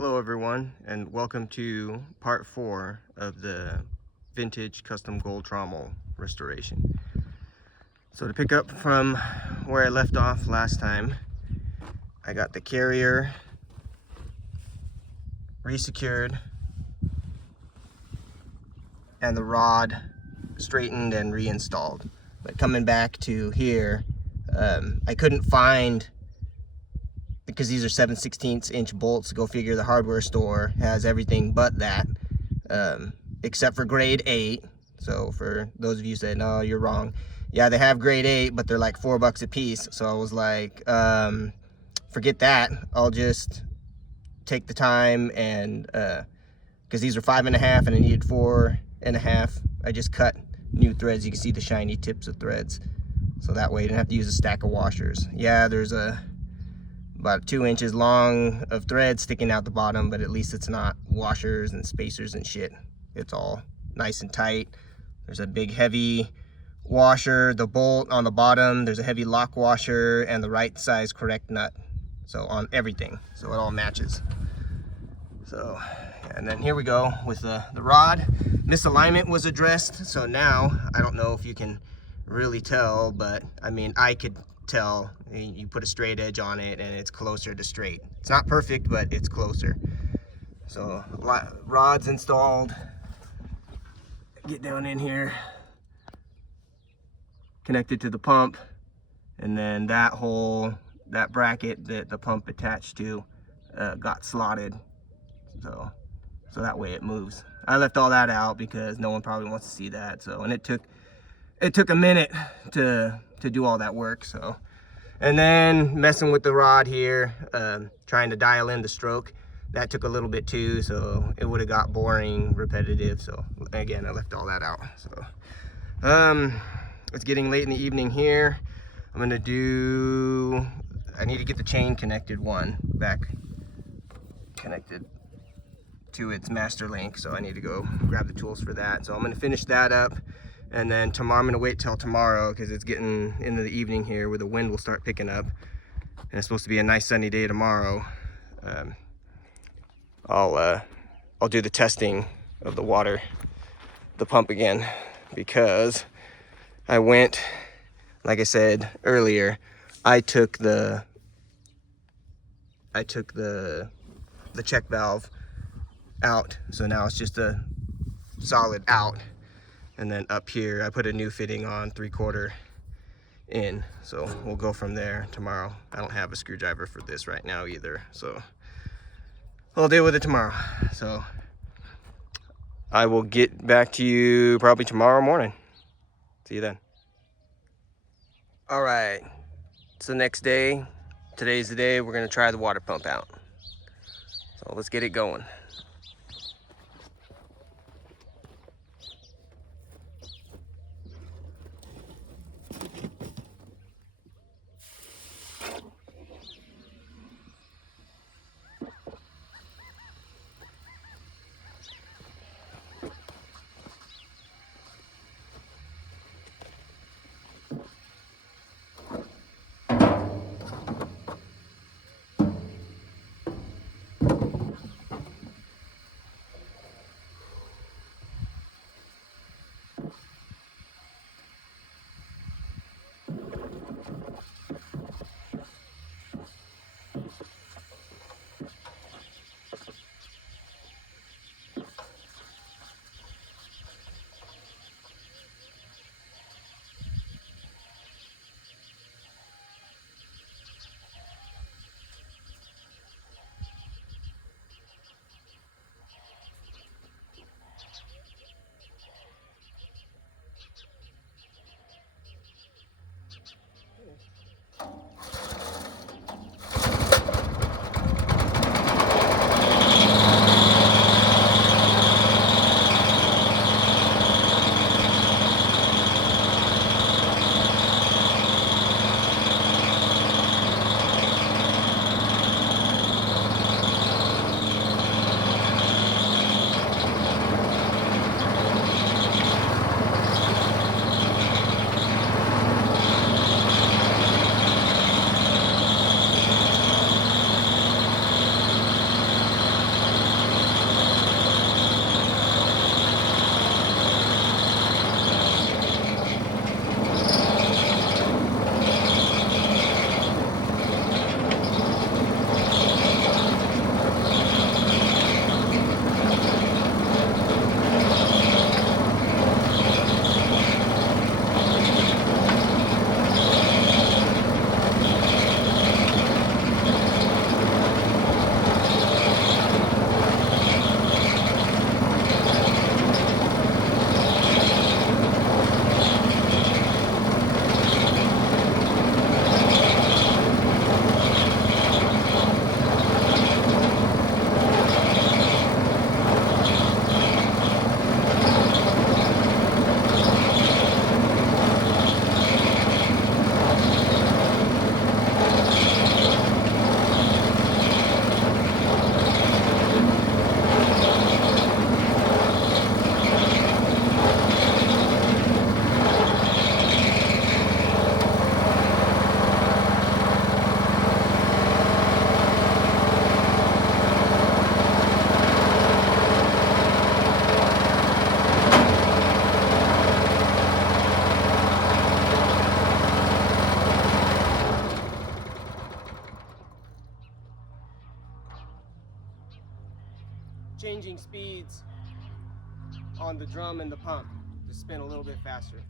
Hello everyone, and welcome to part 4 of the vintage custom gold trommel restoration. So to pick up from where I left off last time, I got the carrier resecured and the rod straightened and reinstalled. But coming back to here, I couldn't find, because these are 7/16 inch bolts. Go figure, the hardware store has everything but that, except for grade 8. So for those of you that no, you're wrong. Yeah, they have grade 8, but they're like $4 a piece. So I was like, forget that. I'll just take the time and, because these are 5.5 and I needed 4.5. I just cut new threads. You can see the shiny tips of threads. So that way I didn't have to use a stack of washers. Yeah, there's about 2 inches long of thread sticking out the bottom, but at least it's not washers and spacers and shit. It's all nice and tight. There's a big heavy washer, the bolt on the bottom, there's a heavy lock washer, and the right size correct nut. So on everything, so it all matches. So, and then here we go with the rod. Misalignment was addressed, so now, I don't know if you can really tell, but I mean, I could tell. You put a straight edge on it and it's closer to straight. It's not perfect, but it's closer. So rod's installed. Get down in here, connected to the pump, and then that hole, that bracket that the pump attached to, got slotted, so that way it moves. I left all that out because no one probably wants to see that. So, and it took a minute to do all that work. So, and then messing with the rod here, trying to dial in the stroke, that took a little bit too, so it would have got boring, repetitive. So again, I left all that out. So it's getting late in the evening here. I need to get the chain connected back connected to its master link, so I need to go grab the tools for that. So I'm going to finish that up, and then tomorrow I'm going to wait till tomorrow because it's getting into the evening here where the wind will start picking up, and it's supposed to be a nice sunny day tomorrow. I'll do the testing of the water, the pump again, because I went, like I said earlier, I took the check valve out, so now it's just a solid out. And then up here I put a new fitting on 3/4 in, so we'll go from there tomorrow. I don't have a screwdriver for this right now either, so I'll deal with it tomorrow. So I will get back to you probably tomorrow morning. See you then. All right, it's the next day. Today's the day we're gonna try the water pump out. So let's get it going. changing speeds on the drum and the pump to spin a little bit faster.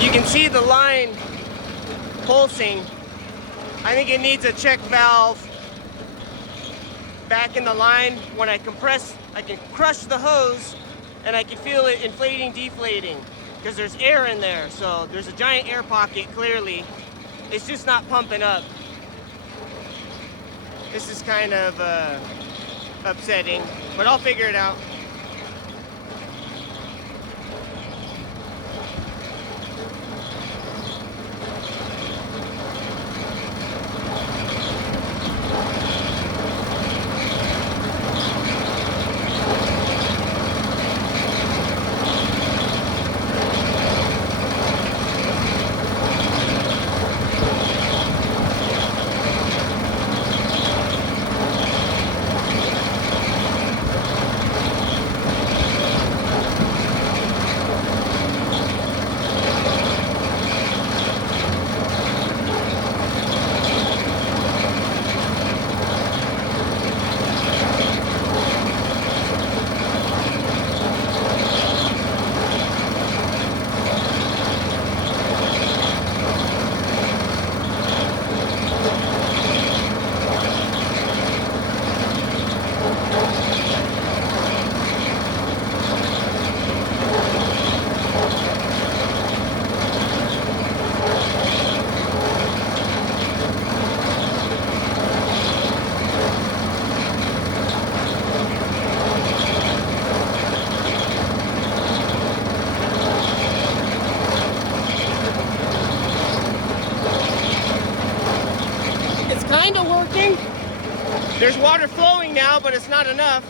You can see the line pulsing. I think it needs a check valve back in the line. When I compress, I can crush the hose and I can feel it inflating, deflating, because there's air in there. So there's a giant air pocket, clearly. It's just not pumping up. This is kind of upsetting, but I'll figure it out. Kind of working. There's water flowing now, but it's not enough.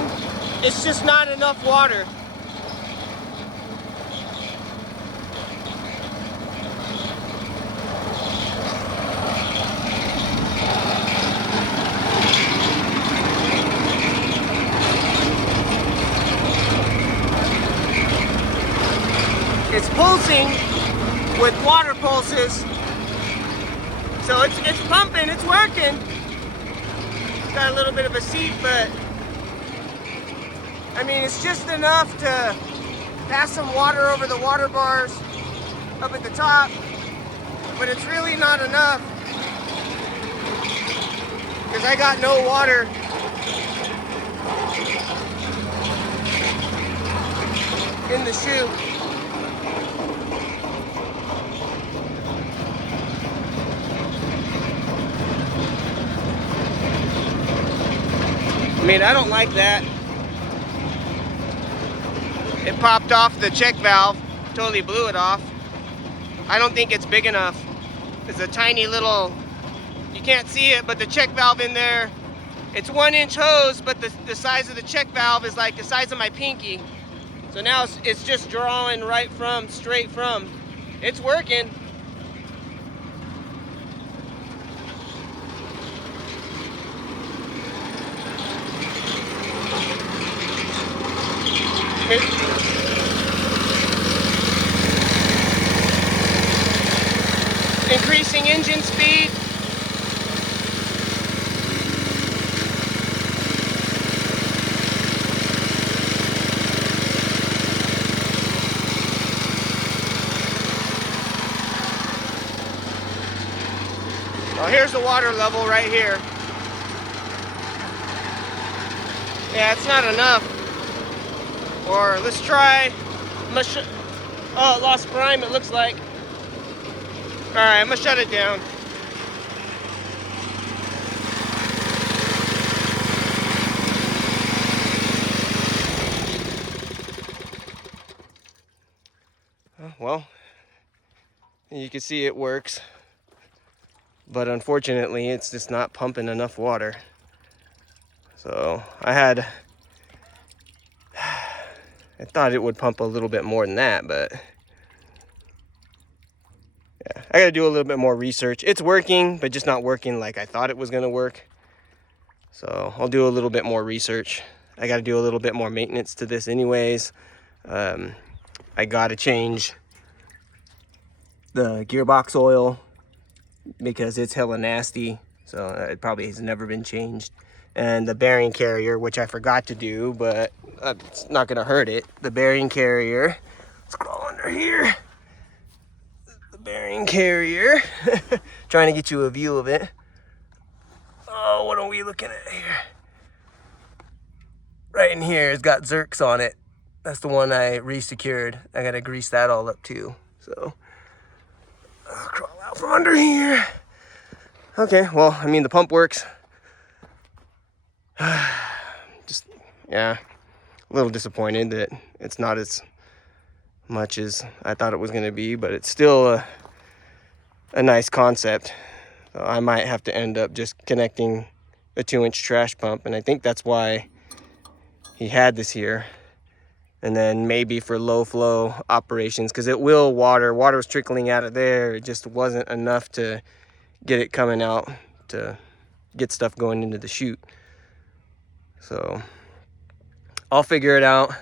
pulsing, it's just not enough water. It's pulsing with water pulses. So it's pumping, it's working. Got a little bit of a seat, but I mean, it's just enough to pass some water over the water bars up at the top, but it's really not enough because I got no water. In the chute. I mean, I don't like that. It popped off the check valve, totally blew it off. I don't think it's big enough. It's a tiny little, you can't see it, but the check valve in there, it's 1-inch hose, but the size of the check valve is like the size of my pinky. So now it's just drawing right from, straight from. It's working. Increasing engine speed. Well, here's the water level right here. Yeah, it's not enough. Or let's try, oh, it lost prime, it looks like. All right, I'm gonna shut it down. Well, you can see it works, but unfortunately it's just not pumping enough water. So I thought it would pump a little bit more than that, but yeah, I gotta do a little bit more research. It's working, but just not working like I thought it was gonna work. So I'll do a little bit more research. I gotta do a little bit more maintenance to this anyways. I gotta change the gearbox oil because it's hella nasty. So it probably has never been changed. And the bearing carrier, which I forgot to do, but it's not gonna hurt it. The bearing carrier, let's crawl under here. The bearing carrier, trying to get you a view of it. Oh, what are we looking at here? Right in here, it's got Zerks on it. That's the one I re-secured. I gotta grease that all up too. So, I'll crawl out from under here. Okay, well, I mean, the pump works. Just, yeah, a little disappointed that it's not as much as I thought it was going to be, but it's still a nice concept. So I might have to end up just connecting a 2-inch trash pump, and I think that's why he had this here. And then maybe for low flow operations, because it will water was trickling out of there. It just wasn't enough to get it coming out to get stuff going into the chute. So I'll figure it out.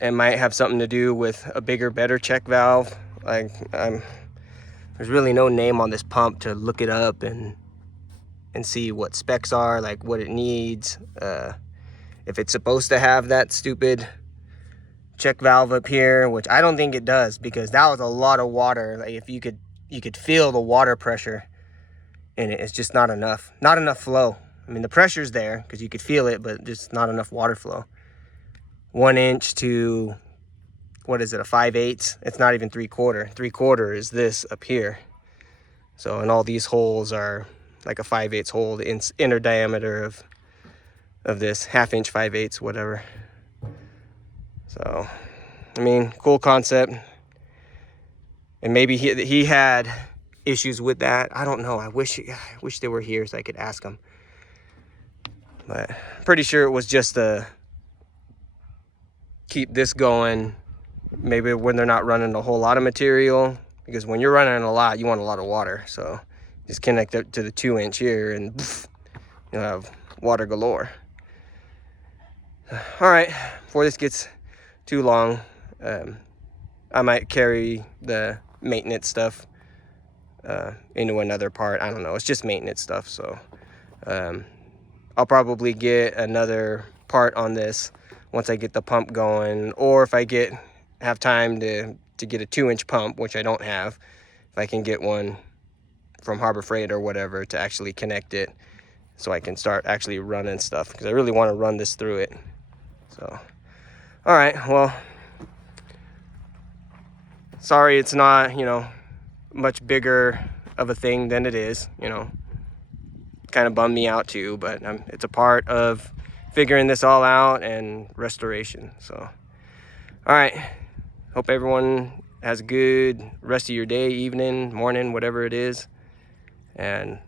It might have something to do with a bigger, better check valve. Like, there's really no name on this pump to look it up and see what specs are, like what it needs. If it's supposed to have that stupid check valve up here, which I don't think it does, because that was a lot of water. Like, if you could feel the water pressure in it. It's just not enough flow. I mean, the pressure's there because you could feel it, but just not enough water flow. 1 inch to, what is it, a 5/8? It's not even 3/4. 3/4 is this up here. So, and all these holes are like a 5/8 hole, the inner diameter of this, 1/2 inch, 5/8, whatever. So, I mean, cool concept. And maybe he had issues with that. I don't know. I wish they were here so I could ask him. But pretty sure it was just to keep this going, maybe when they're not running a whole lot of material, because when you're running a lot, you want a lot of water. So just connect it to the 2-inch here and poof, you'll have water galore. All right, before this gets too long, I might carry the maintenance stuff into another part. I don't know, it's just maintenance stuff. So I'll probably get another part on this once I get the pump going, or if I have time to get a 2-inch pump, which I don't have, if I can get one from Harbor Freight or whatever to actually connect it so I can start actually running stuff, because I really want to run this through it. So all right, well, sorry it's not, you know, much bigger of a thing than it is, you know. Kind of bummed me out too, but it's a part of figuring this all out and restoration. So all right, hope everyone has a good rest of your day, evening, morning, whatever it is, and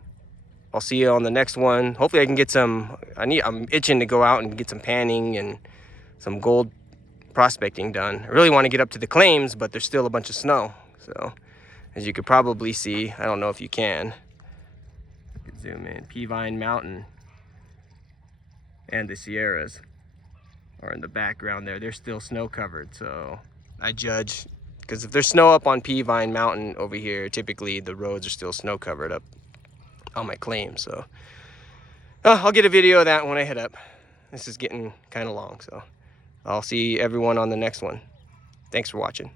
I'll see you on the next one. Hopefully I can get some, I'm itching to go out and get some panning and some gold prospecting done. I really want to get up to the claims, but there's still a bunch of snow. So as you could probably see, I don't know if you can, zoom in, Peavine Mountain and the Sierras are in the background there. They're still snow covered. So I judge, because if there's snow up on Peavine Mountain over here, typically the roads are still snow covered up on my claim. So I'll get a video of that when I head up. This is getting kind of long, so I'll see everyone on the next one. Thanks for watching.